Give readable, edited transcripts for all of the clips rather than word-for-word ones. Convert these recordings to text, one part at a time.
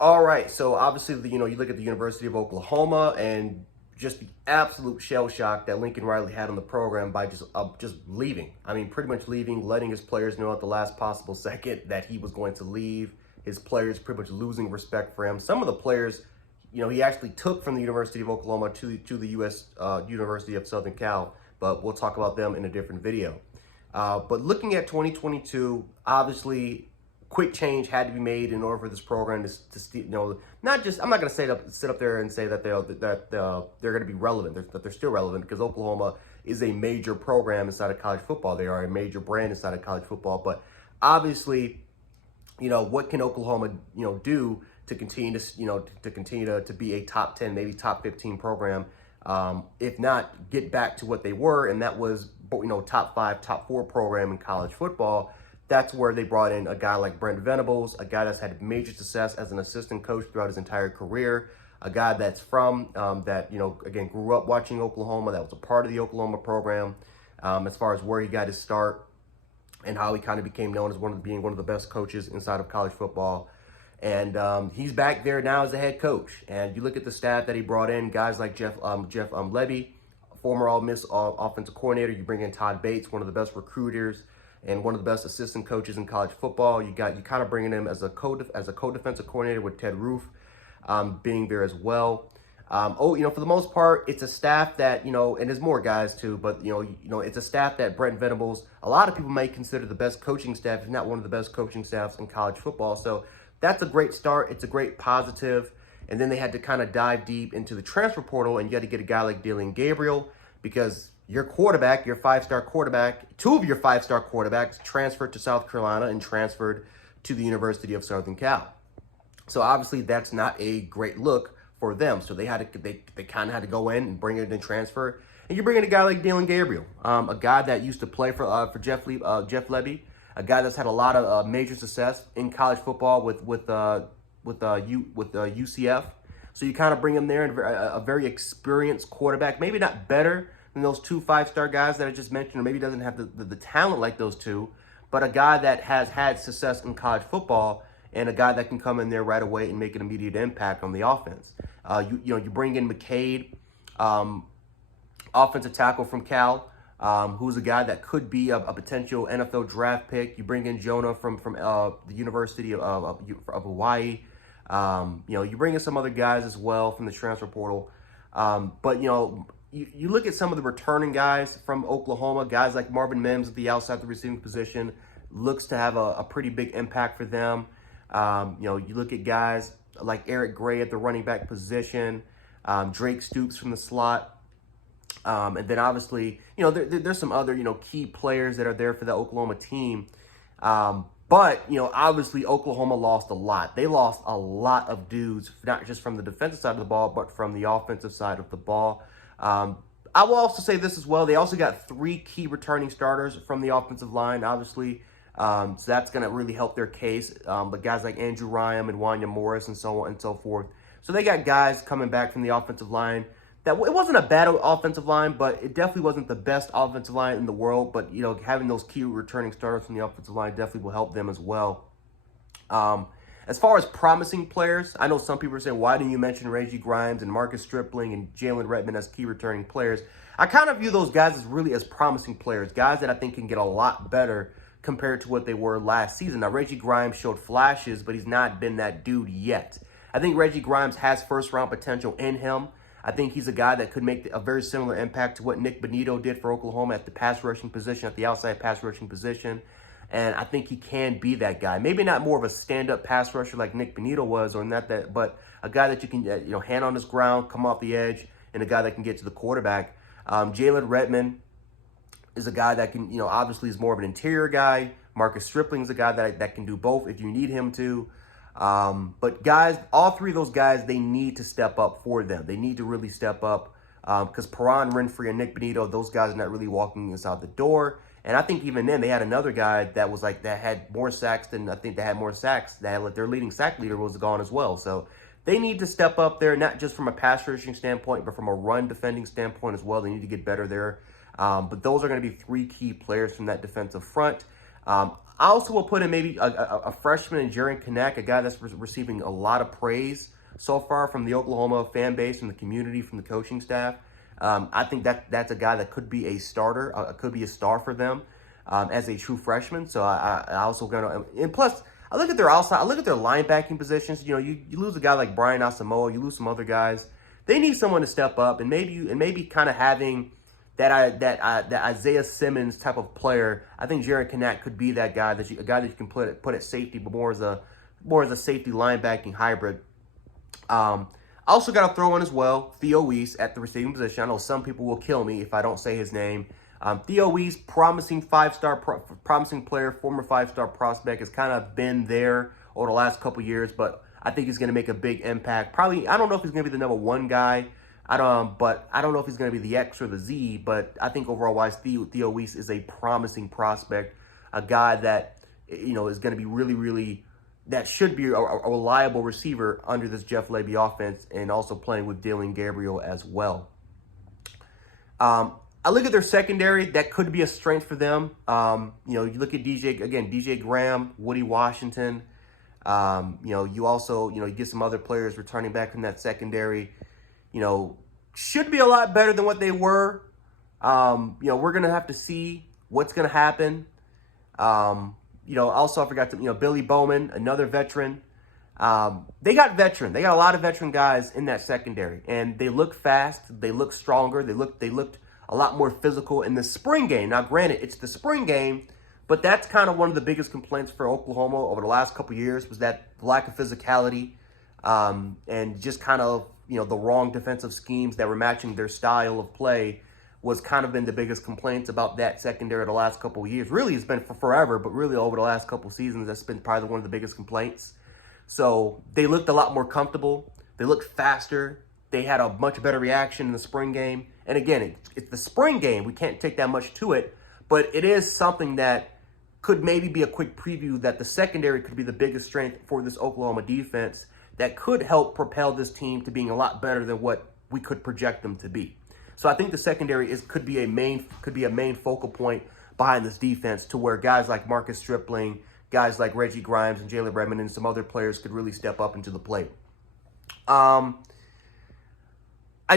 All right, so obviously, you look at the University of Oklahoma and just the absolute shell shock that Lincoln Riley had on the program by just leaving. I mean, pretty much leaving, letting his players know at the last possible second that he was going to leave. His players pretty much losing respect for him. Some of the players, he actually took from the University of Oklahoma to the U.S. University of Southern Cal, but we'll talk about them in a different video. But looking at 2022, obviously, quick change had to be made in order for this program to not just, I'm not going to sit up there and say that they're going to be relevant, that they're still relevant, because Oklahoma is a major program inside of college football. They are a major brand inside of college football. But obviously, what can Oklahoma, do to continue to be a top 10, maybe top 15 program, if not get back to what they were, and that was, top 5, top 4 program in college football. That's where they brought in a guy like Brent Venables, a guy that's had major success as an assistant coach throughout his entire career, a guy that's again, grew up watching Oklahoma, that was a part of the Oklahoma program, as far as where he got his start and how he kind of became known as being one of the best coaches inside of college football. And he's back there now as the head coach. And you look at the staff that he brought in, guys like Jeff Lebby, former Ole Miss offensive coordinator. You bring in Todd Bates, one of the best recruiters and one of the best assistant coaches in college football. You kind of bringing him as a co-defensive coordinator with Ted Roof being there as well. For the most part, it's a staff that, and there's more guys too, but, it's a staff that Brent Venables, a lot of people may consider the best coaching staff, if not one of the best coaching staffs in college football. So that's a great start. It's a great positive. And then they had to kind of dive deep into the transfer portal, and you had to get a guy like Gabriel, because your quarterback, your 5-star quarterback, 2 of your 5-star quarterbacks transferred to South Carolina and transferred to the University of Southern Cal. So obviously that's not a great look for them. So they kind of had to go in and bring it in and transfer. And you bring in a guy like Gabriel, a guy that used to play for Jeff Lebby, a guy that's had a lot of major success in college football with UCF. So you kind of bring him there, and a very experienced quarterback, maybe not better than those 2 5-star guys that I just mentioned, or maybe doesn't have the talent like those two, but a guy that has had success in college football, and a guy that can come in there right away and make an immediate impact on the offense. You bring in McCade, offensive tackle from Cal, who's a guy that could be a potential NFL draft pick. You bring in Jonah from the University of Hawaii. You bring in some other guys as well from the transfer portal. But you look at some of the returning guys from Oklahoma, guys like Marvin Mims at the outside the receiving position, looks to have a pretty big impact for them. You look at guys like Eric Gray at the running back position, Drake Stoops from the slot. And then obviously, there's some other, key players that are there for the Oklahoma team. But, obviously Oklahoma lost a lot. They lost a lot of dudes, not just from the defensive side of the ball, but from the offensive side of the ball. I will also say this as well. They also got 3 key returning starters from the offensive line, obviously. So that's going to really help their case. But guys like Andrew Ryan and Wanya Morris and so on and so forth. So they got guys coming back from the offensive line. That it wasn't a bad offensive line, but it definitely wasn't the best offensive line in the world. But, having those key returning starters from the offensive line definitely will help them as well. As far as promising players, I know some people are saying, why didn't you mention Reggie Grimes and Marcus Stripling and Jalen Redmond as key returning players? I kind of view those guys as promising players, guys that I think can get a lot better compared to what they were last season. Now, Reggie Grimes showed flashes, but he's not been that dude yet. I think Reggie Grimes has first-round potential in him. I think he's a guy that could make a very similar impact to what Nick Bonito did for Oklahoma at the pass rushing position, at the outside pass rushing position. And I think he can be that guy. Maybe not more of a stand-up pass rusher like Nick Bonito was, or not that, but a guy that you can, hand on his ground, come off the edge, and a guy that can get to the quarterback. Jalen Redmond is a guy that can, obviously is more of an interior guy. Marcus Stripling is a guy that can do both if you need him to. But guys, all 3 of those guys, they need to step up for them. They need to really step up because Perron, Renfrey, and Nick Bonito, those guys are not really walking inside the door. And I think even then they had another guy that was that had more sacks than, I think they had more sacks. Their leading sack leader was gone as well. So they need to step up there, not just from a pass rushing standpoint, but from a run defending standpoint as well. They need to get better there. But those are going to be 3 key players from that defensive front. I also will put in maybe a freshman in Jaren Kanak, a guy that's receiving a lot of praise so far from the Oklahoma fan base, from the community, from the coaching staff. I think that's a guy that could be a starter, could be a star for them as a true freshman. So I also gonna, and plus I look at their outside, I look at their linebacking positions. You know, you lose a guy like Brian Asamoah, you lose some other guys. They need someone to step up, and maybe kind of having that Isaiah Simmons type of player. I think Jaren Kanak could be that guy a guy that you can put at safety, but more as a safety linebacking hybrid. I also got to throw in as well Theo Weiss at the receiving position. I know some people will kill me if I don't say his name. Theo Weiss, promising promising player, former 5-star prospect, has kind of been there over the last couple years, but I think he's going to make a big impact. Probably, I don't know if he's going to be the number one guy. But I don't know if he's going to be the X or the Z. But I think overall wise, Theo Weiss is a promising prospect, a guy that is going to be really that should be a reliable receiver under this Jeff Lebby offense, and also playing with Dillon Gabriel as well. I look at their secondary. That could be a strength for them. You look at DJ Graham, Woody Washington. You also, you get some other players returning back from that secondary. Should be a lot better than what they were. We're going to have to see what's going to happen. Also I forgot to, Billy Bowman, another veteran. They got a lot of veteran guys in that secondary, and they look fast. They look stronger. They looked a lot more physical in the spring game. Now, granted, it's the spring game, but that's kind of one of the biggest complaints for Oklahoma over the last couple years, was that lack of physicality, and just kind of, the wrong defensive schemes that were matching their style of play was kind of been the biggest complaints about that secondary the last couple of years. Really, it's been for forever, but really over the last couple of seasons, that's been probably one of the biggest complaints. So they looked a lot more comfortable. They looked faster. They had a much better reaction in the spring game. And again, it's the spring game. We can't take that much to it, but it is something that could maybe be a quick preview that the secondary could be the biggest strength for this Oklahoma defense that could help propel this team to being a lot better than what we could project them to be. So I think the secondary could be a main focal point behind this defense, to where guys like Marcus Stripling, guys like Reggie Grimes and Jalen Redmond, and some other players could really step up into the plate. I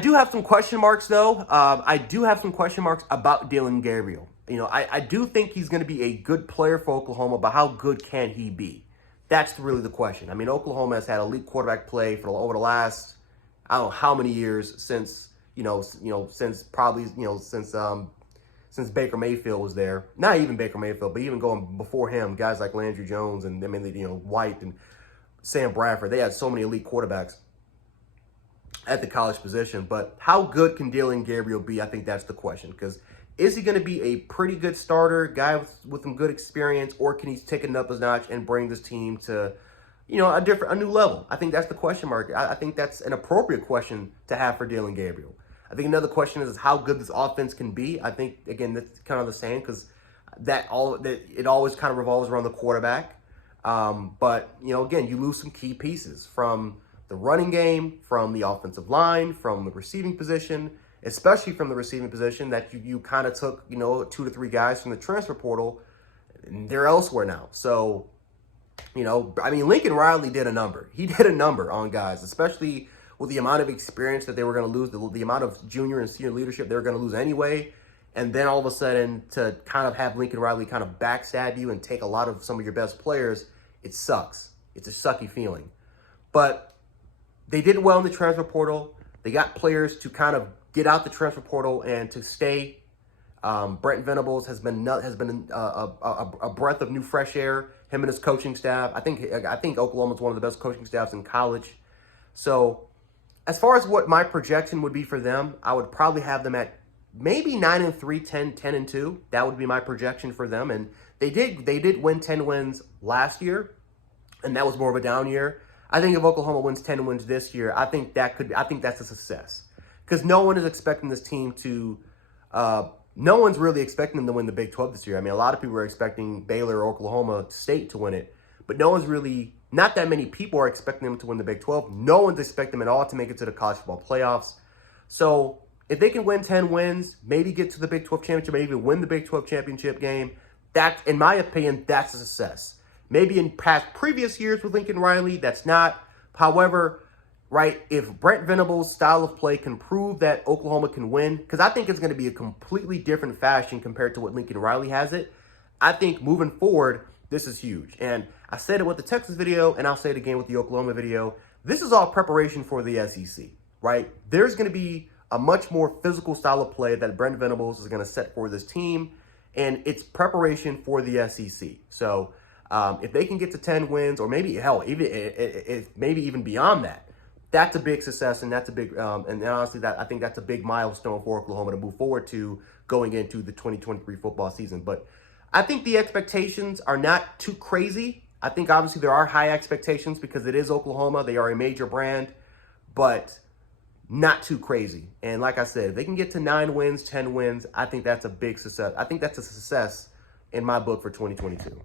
do have some question marks, though. I do have some question marks about Dillon Gabriel. I do think he's going to be a good player for Oklahoma, but how good can he be? That's really the question. I mean, Oklahoma has had elite quarterback play for over the last, I don't know how many years, since Baker Mayfield was there. Not even Baker Mayfield, but even going before him, guys like Landry Jones and White and Sam Bradford. They had so many elite quarterbacks at the college position. But how good can Dillon Gabriel be? I think that's the question. Because is he going to be a pretty good starter, guy with some good experience, or can he take it up a notch and bring this team to, a new level? I think that's the question mark. I think that's an appropriate question to have for Dillon Gabriel. I think another question is how good this offense can be. I think, again, that's kind of the same, because it always kind of revolves around the quarterback. But, again, you lose some key pieces from the running game, from the offensive line, from the receiving position, especially from the receiving position that you kind of took, 2 to 3 guys from the transfer portal, and they're elsewhere now. So, Lincoln Riley did a number. He did a number on guys, especially with the amount of experience that they were going to lose, the amount of junior and senior leadership they were going to lose anyway. And then all of a sudden, to kind of have Lincoln Riley kind of backstab you and take a lot of some of your best players, it sucks. It's a sucky feeling. But they did well in the transfer portal. They got players to kind of get out the transfer portal and to stay. Brent Venables has been a breath of new fresh air. Him and his coaching staff. I think Oklahoma's one of the best coaching staffs in college. So as far as what my projection would be for them, I would probably have them at maybe 9-3, 10-2. That would be my projection for them. And they did win 10 wins last year, and that was more of a down year. I think if Oklahoma wins 10 wins this year, I think that's a success. Because no one is expecting this team to no one's really expecting them to win the Big 12 this year. I mean, a lot of people are expecting Baylor or Oklahoma State to win it, but not that many people are expecting them to win the Big 12. No one's expecting them at all to make it to the college football playoffs. So if they can win 10 wins, maybe get to the Big 12 championship, maybe even win the Big 12 championship game, That, in my opinion, that's a success. Maybe in previous years with Lincoln Riley, that's not. However, right, if Brent Venables' style of play can prove that Oklahoma can win, because I think it's going to be a completely different fashion compared to what Lincoln Riley has it, I think moving forward, this is huge. And I said it with the Texas video, and I'll say it again with the Oklahoma video. This is all preparation for the SEC, right? There's going to be a much more physical style of play that Brent Venables is going to set for this team, and it's preparation for the SEC. So if they can get to 10 wins, or maybe, hell, maybe even beyond that, that's a big success, and that's a big, and honestly, I think that's a big milestone for Oklahoma to move forward to going into the 2023 football season. But I think the expectations are not too crazy. I think obviously there are high expectations because it is Oklahoma. They are a major brand, but not too crazy. And like I said, if they can get to 9 wins, 10 wins, I think that's a big success. I think that's a success in my book for 2022.